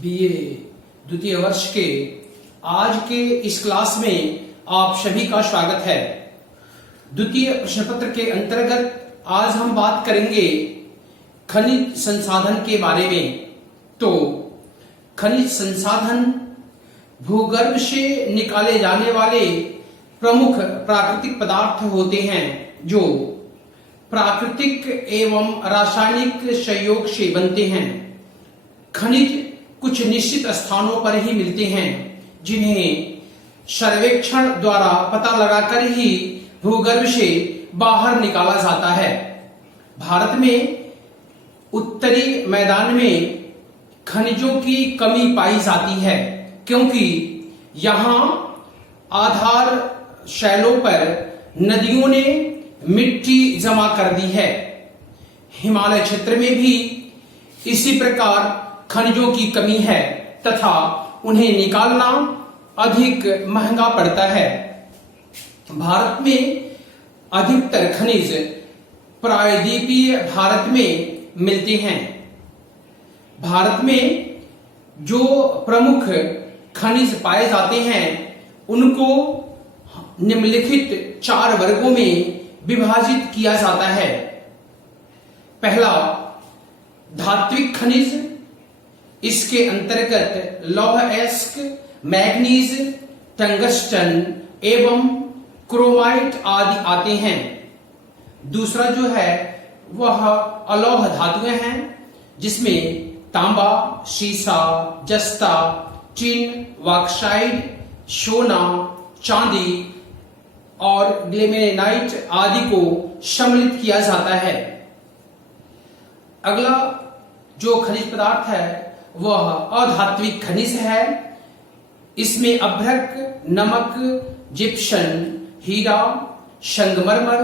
BA द्वितीय वर्ष के आज के इस क्लास में आप सभी का स्वागत है। द्वितीय प्रश्न पत्र के अंतर्गत आज हम बात करेंगे खनिज संसाधन के बारे में। तो खनिज संसाधन भूगर्भ से निकाले जाने वाले प्रमुख प्राकृतिक पदार्थ होते हैं जो प्राकृतिक एवं रासायनिक संयोग से बनते हैं। खनिज कुछ निश्चित स्थानों पर ही मिलते हैं जिन्हें सर्वेक्षण द्वारा पता लगाकर ही भूगर्भ से बाहर निकाला जाता है। भारत में उत्तरी मैदान में खनिजों की कमी पाई जाती है क्योंकि यहाँ आधार शैलों पर नदियों ने मिट्टी जमा कर दी है। हिमालय क्षेत्र में भी इसी प्रकार खनिजों की कमी है तथा उन्हें निकालना अधिक महंगा पड़ता है। भारत में अधिकतर खनिज प्रायद्वीपीय भारत में मिलते हैं। भारत में जो प्रमुख खनिज पाए जाते हैं उनको निम्नलिखित 4 वर्गों में विभाजित किया जाता है। पहला, धात्विक खनिज। इसके अंतर्गत लौह अयस्क, मैग्नीज, टंगस्टन एवं क्रोमाइट आदि आते हैं। दूसरा जो है वह अलौह धातुएं हैं जिसमें तांबा, सीसा, जस्ता, टिन, बॉक्साइट, सोना, चांदी और ग्लेमेनाइट आदि को सम्मिलित किया जाता है। अगला जो खनिज पदार्थ है वह अधात्विक खनिज है। इसमें अभ्रक, नमक, जिप्सम, हीरा, संगमरमर,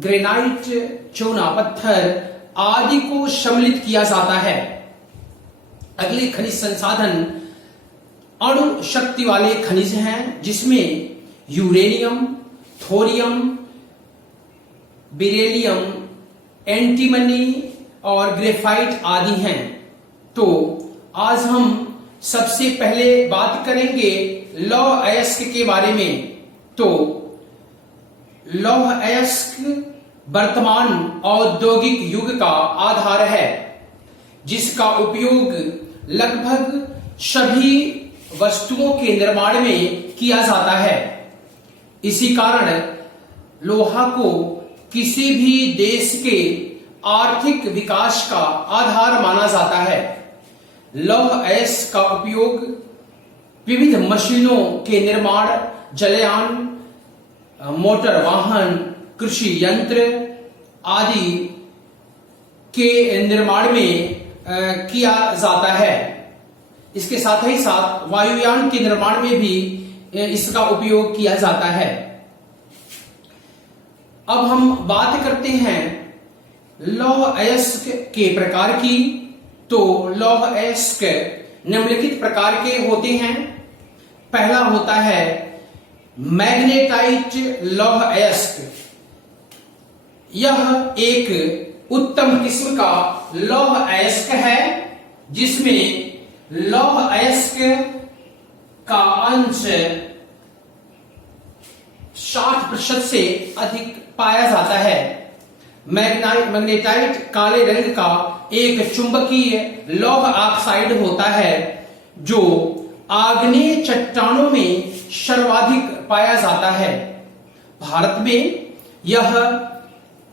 ग्रेनाइट, चूना पत्थर आदि को सम्मिलित किया जाता है। अगले खनिज संसाधन अणु शक्ति वाले खनिज हैं जिसमें यूरेनियम, थोरियम, बेरिलियम, एंटीमनी और ग्रेफाइट आदि हैं। तो आज हम सबसे पहले बात करेंगे लौह अयस्क के बारे में। तो लौह अयस्क वर्तमान औद्योगिक युग का आधार है जिसका उपयोग लगभग सभी वस्तुओं के निर्माण में किया जाता है। इसी कारण लोहा को किसी भी देश के आर्थिक विकास का आधार माना जाता है। लौह अयस्क का उपयोग विविध मशीनों के निर्माण, जलयान, मोटर वाहन, कृषि यंत्र आदि के निर्माण में किया जाता है। इसके साथ ही साथ वायुयान के निर्माण में भी इसका उपयोग किया जाता है। अब हम बात करते हैं लौह अयस्क के प्रकार की। तो लौह अयस्क निम्नलिखित प्रकार के होते हैं। पहला होता है मैग्नेटाइट लौह अयस्क। यह एक उत्तम किस्म का लौह अयस्क है जिसमें लौह अयस्क का अंश 60% से अधिक पाया जाता है। मैग्नेटाइट काले रंग का एक चुंबकीय लौह ऑक्साइड होता है जो आग्नेय चट्टानों में सर्वाधिक पाया जाता है। भारत में यह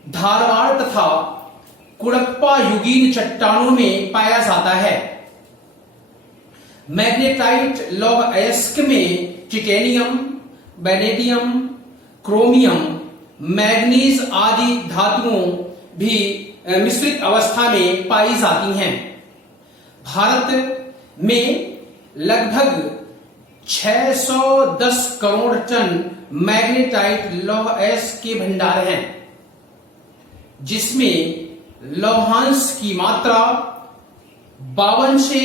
धारवाड़ तथा कुड़प्पा युगीन चट्टानों में पाया जाता है। मैग्नेटाइट लौह अयस्क में टिटेनियम, वैनेडियम, क्रोमियम, मैग्नीज आदि धातुओं भी मिश्रित अवस्था में पाई जाती हैं। भारत में लगभग 610 करोड़ टन मैग्नेटाइट लौह अयस्क के भंडार हैं जिसमें लौहांश की मात्रा 52 से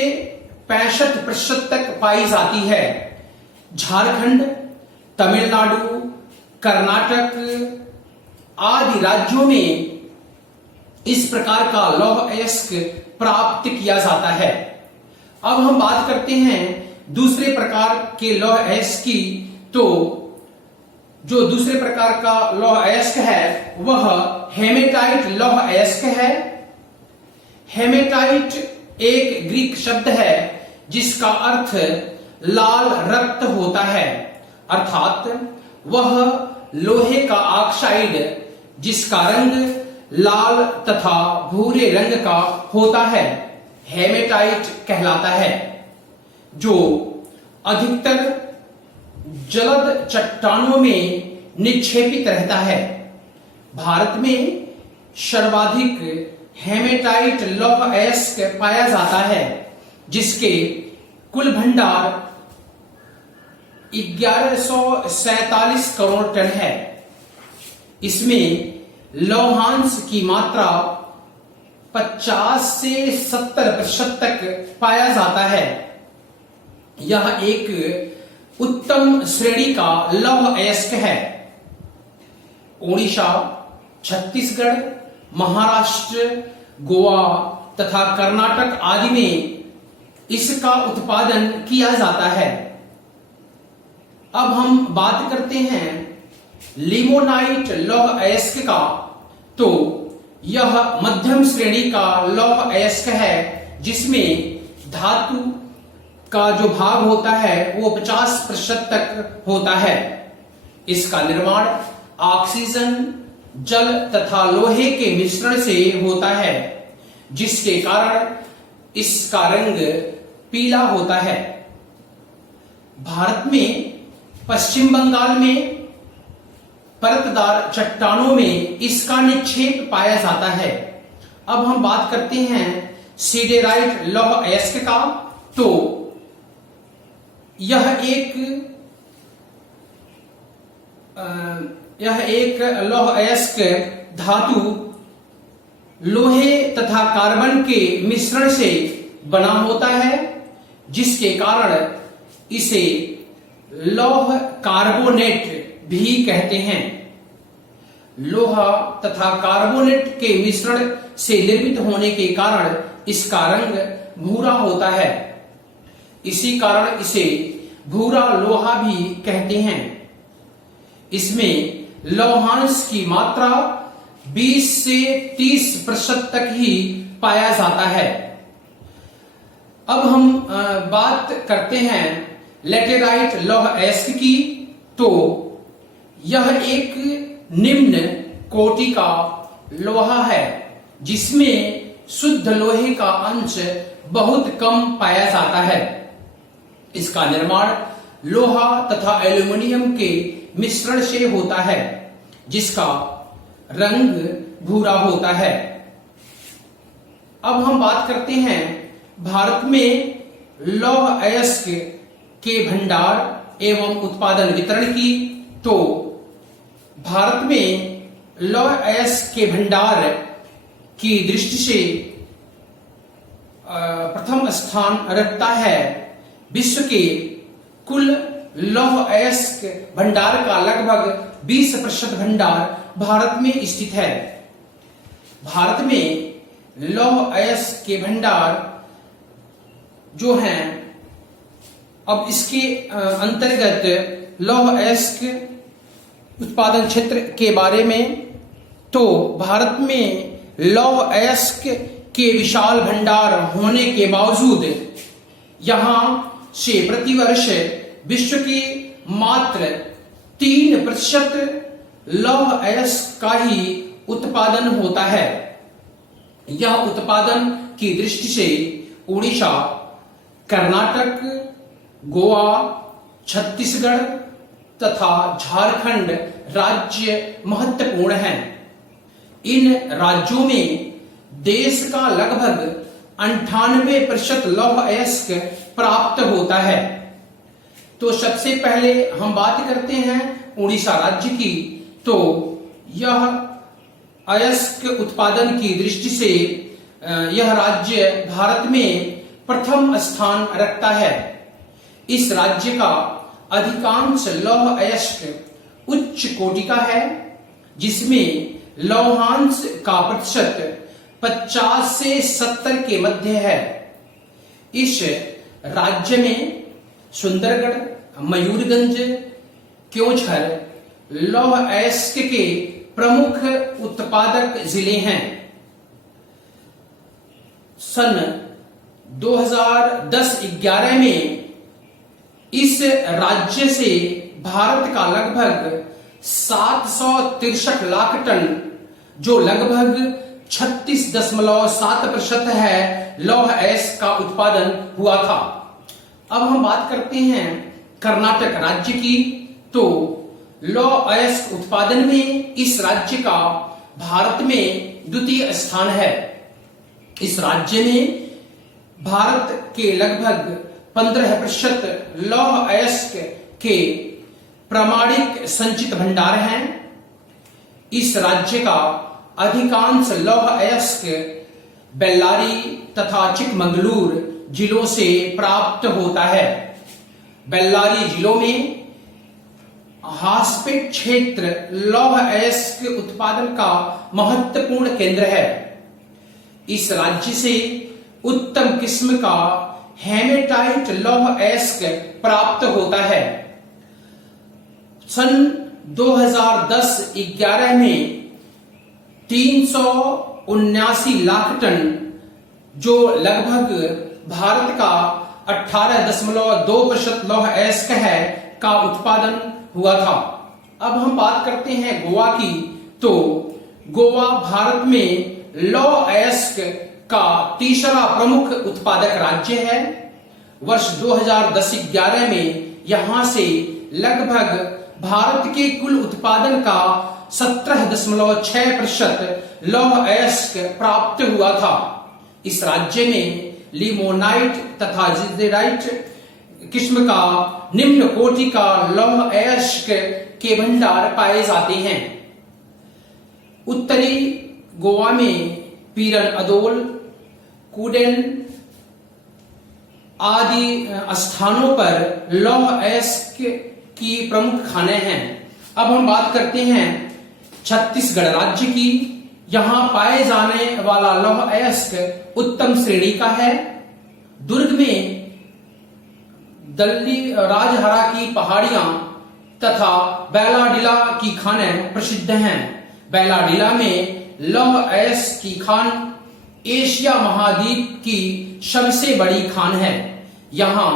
65% तक पाई जाती है। झारखंड, तमिलनाडु, कर्नाटक आदि राज्यों में इस प्रकार का लौह अयस्क प्राप्त किया जाता है। अब हम बात करते हैं दूसरे प्रकार के लौह अयस्क की। तो जो दूसरे प्रकार का लौह अयस्क है वह हेमेटाइट लौह अयस्क है। हेमेटाइट एक ग्रीक शब्द है जिसका अर्थ लाल रक्त होता है, अर्थात वह लोहे का ऑक्साइड जिसका रंग लाल तथा भूरे रंग का होता है हेमेटाइट कहलाता है, जो अधिकतर जलद चट्टानों में निक्षेपित रहता है। भारत में सर्वाधिक हेमेटाइट लौह अयस्क पाया जाता है, जिसके कुल भंडार 1147 करोड़ टन है। इसमें लौहांश की मात्रा 50 से 70% तक पाया जाता है। यह एक उत्तम श्रेणी का लौह अयस्क है। ओडिशा, छत्तीसगढ़, महाराष्ट्र, गोवा तथा कर्नाटक आदि में इसका उत्पादन किया जाता है। अब हम बात करते हैं लिमोनाइट लौह अयस्क का। तो यह मध्यम श्रेणी का लौह अयस्क है, जिसमें धातु का जो भाग होता है वो 50% तक होता है। इसका निर्माण ऑक्सीजन, जल तथा लोहे के मिश्रण से होता है, जिसके कारण इसका रंग पीला होता है। भारत में पश्चिम बंगाल में परतदार चट्टानों में इसका निक्षेप पाया जाता है। अब हम बात करते हैं सीडेराइट लौह अयस्क का। तो यह एक लौह अयस्क धातु लोहे तथा कार्बन के मिश्रण से बना होता है, जिसके कारण इसे लौह कार्बोनेट भी कहते हैं। लोहा तथा कार्बोनेट के मिश्रण से निर्मित होने के कारण इसका रंग भूरा होता है। इसी कारण इसे भूरा लोहा भी कहते हैं। इसमें लौहांश की मात्रा 20 से 30% तक ही पाया जाता है। अब हम बात करते हैं लेटेराइट लौह अयस्क की। तो यह एक निम्न कोटि का लोहा है, जिसमें शुद्ध लोहे का अंश बहुत कम पाया जाता है। इसका निर्माण लोहा तथा एल्यूमिनियम के मिश्रण से होता है, जिसका रंग भूरा होता है। अब हम बात करते हैं भारत में लौह अयस्क के भंडार एवं उत्पादन वितरण की। तो भारत में लौह अयस्क के भंडार की दृष्टि से प्रथम स्थान रखता है। विश्व के कुल लौह अयस्क भंडार का लगभग 20% भंडार भारत में स्थित है। भारत में लौह अयस्क के भंडार जो हैं, अब इसके अंतर्गत लौह अयस्क उत्पादन क्षेत्र के बारे में। तो भारत में लौह अयस्क के विशाल भंडार होने के बावजूद यहां से प्रतिवर्ष विश्व के मात्र 3% लौह अयस्क का ही उत्पादन होता है। यह उत्पादन की दृष्टि से उड़ीसा, कर्नाटक, गोवा, छत्तीसगढ़ तथा झारखंड राज्य महत्वपूर्ण हैं। इन राज्यों में देश का लगभग 98% लौह अयस्क प्राप्त होता है। तो सबसे पहले हम बात करते हैं उड़ीसा राज्य की। तो यह अयस्क उत्पादन की दृष्टि से यह राज्य भारत में प्रथम स्थान रखता है। इस राज्य का अधिकांश लौह अयस्क उच्च कोटि का है, जिसमें लौहांश का प्रतिशत 50 से 70 के मध्य है। इस राज्य में सुंदरगढ़, मयूरगंज, क्योंझर, लौह अयस्क के प्रमुख उत्पादक जिले हैं। सन 2010-11 में इस राज्य से भारत का लगभग 763 लाख टन, जो लगभग 36.7% है, लौह अयस्क का उत्पादन हुआ था। अब हम बात करते हैं कर्नाटक राज्य की। तो लौह अयस्क उत्पादन में इस राज्य का भारत में द्वितीय स्थान है। इस राज्य में भारत के लगभग 15% लौह अयस्क के प्रामाणिक संचित भंडार हैं। इस राज्य का अधिकांश लौह अयस्क बेल्लारी तथा चिकमंगलूर जिलों से प्राप्त होता है। बेल्लारी जिलों में हासपेट क्षेत्र लौह अयस्क उत्पादन का महत्वपूर्ण केंद्र है। इस राज्य से उत्तम किस्म का हेमेटाइट लौह अयस्क प्राप्त होता है। सन 2010-11 में 379 लाख टन, जो लगभग भारत का 18.2% लौह अयस्क है, का उत्पादन हुआ था। अब हम बात करते हैं गोवा की। तो गोवा भारत में लौह अयस्क का तीसरा प्रमुख उत्पादक राज्य है। वर्ष 2010-11 में यहां से लगभग भारत के कुल उत्पादन का 17.6% लौह अयस्क प्राप्त हुआ था। इस राज्य में लिमोनाइट तथा जिज़ेराइट किस्म का निम्न कोटि का लौह अयस्क के भंडार पाए जाते हैं। उत्तरी गोवा में पीरन अदोल, कुडेन आदि स्थानों पर लौह अयस्क की प्रमुख खानें हैं। अब हम बात करते हैं छत्तीसगढ़ राज्य की। यहां पाए जाने वाला लौह अयस्क उत्तम श्रेणी का है। दुर्ग में दल्ली राजहरा की पहाड़ियां तथा बैलाडीला की खानें प्रसिद्ध हैं। बैलाडीला में लौह अयस्क की खान एशिया महाद्वीप की सबसे बड़ी खान है। यहां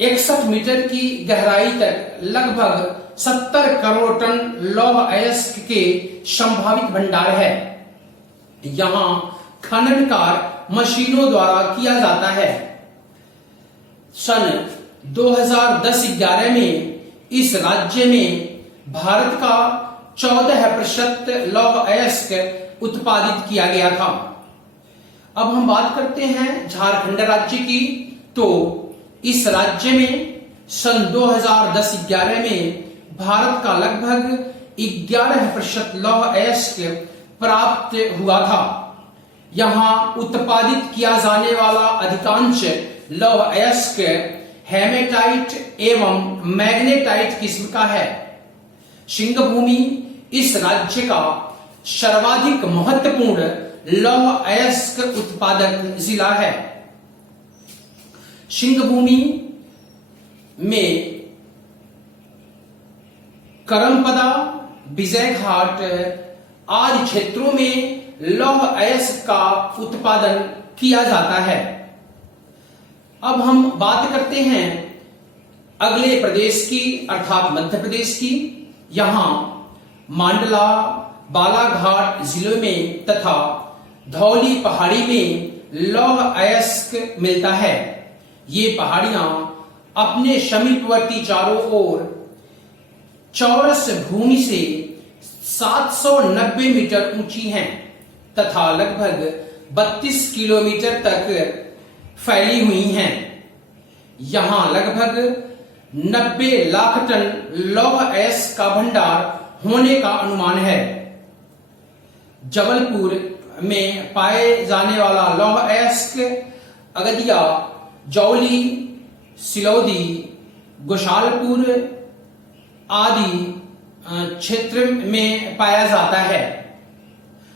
61 मीटर की गहराई तक लगभग 70 करोड़ टन लौह अयस्क के संभावित भंडार है। यहां खनन कार्य मशीनों द्वारा किया जाता है। सन 2010-11 में इस राज्य में भारत का 14% लौह अयस्क उत्पादित किया गया था। अब हम बात करते हैं झारखंड राज्य की। तो इस राज्य में सन 2010-11 में भारत का लगभग 11% लौह अयस्क प्राप्त हुआ था। यहां उत्पादित किया जाने वाला अधिकांश लौह अयस्क हेमेटाइट एवं मैग्नेटाइट किस्म का है। सिंहभूमि इस राज्य का सर्वाधिक महत्वपूर्ण लौह अयस्क उत्पादक जिला है। सिंहभूमि में करमपदा, विजयघाट आदि क्षेत्रों में लौह अयस्क का उत्पादन किया जाता है। अब हम बात करते हैं अगले प्रदेश की, अर्थात मध्य प्रदेश की। यहां मांडला, बालाघाट जिलों में तथा धौली पहाड़ी में लौह अयस्क मिलता है। ये पहाड़ियां अपने समीपवर्ती चारों ओर चौरस भूमि से 790 मीटर ऊंची हैं तथा लगभग 32 किलोमीटर तक फैली हुई हैं। यहां लगभग 90 लाख टन लौह अयस्क का भंडार होने का अनुमान है। जबलपुर में पाए जाने वाला लौह अयस्क अगदिया, जौली, सिलौदी, गोशालपुर आदि क्षेत्र में पाया जाता है।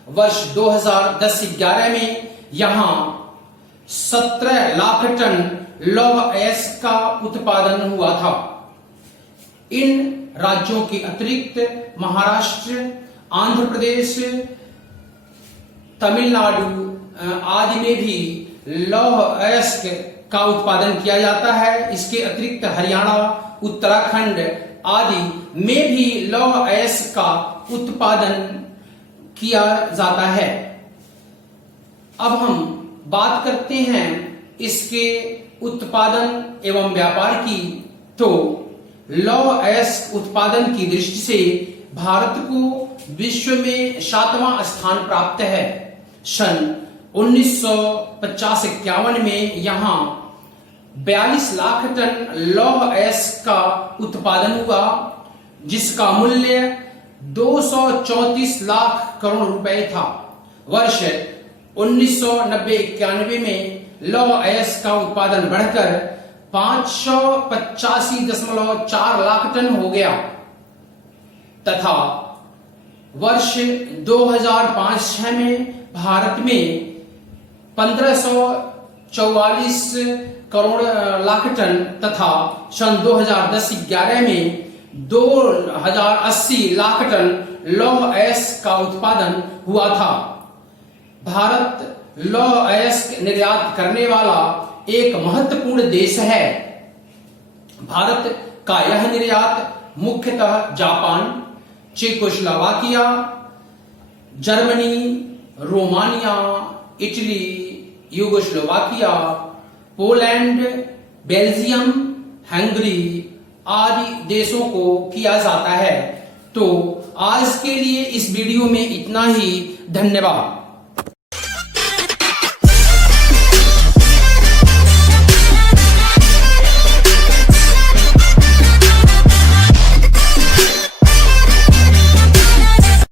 वर्ष 2010-11 में यहां 17 लाख टन लौह अयस्क का उत्पादन हुआ था। इन राज्यों के अतिरिक्त महाराष्ट्र, आंध्र प्रदेश, तमिलनाडु आदि में भी लौह अयस्क का उत्पादन किया जाता है। इसके अतिरिक्त हरियाणा, उत्तराखंड आदि में भी लौह अयस्क का उत्पादन किया जाता है। अब हम बात करते हैं इसके उत्पादन एवं व्यापार की। तो लौह अयस्क उत्पादन की दृष्टि से भारत को विश्व में 7वां स्थान प्राप्त है। सन 1950-51 में यहां 42 लाख टन लौह अयस्क का उत्पादन हुआ, जिसका मूल्य 234 लाख करोड़ रुपए था। वर्ष 1990-91 में लौह अयस्क का उत्पादन बढ़कर 585.4 लाख टन हो गया तथा वर्ष 2005-06 में भारत में 1544 करोड़ लाख टन तथा सन 2010-11 में 2080 लाख टन लौह अयस्क का उत्पादन हुआ था। भारत लौह अयस्क निर्यात करने वाला एक महत्वपूर्ण देश है। भारत का यह निर्यात मुख्यतः Japan, Czechoslovakia, Germany, Romania, Italy, Yugoslavia, Poland, Belgium, Hungary आदि देशों को किया जाता है। तो आज के लिए इस वीडियो में इतना ही। धन्यवाद।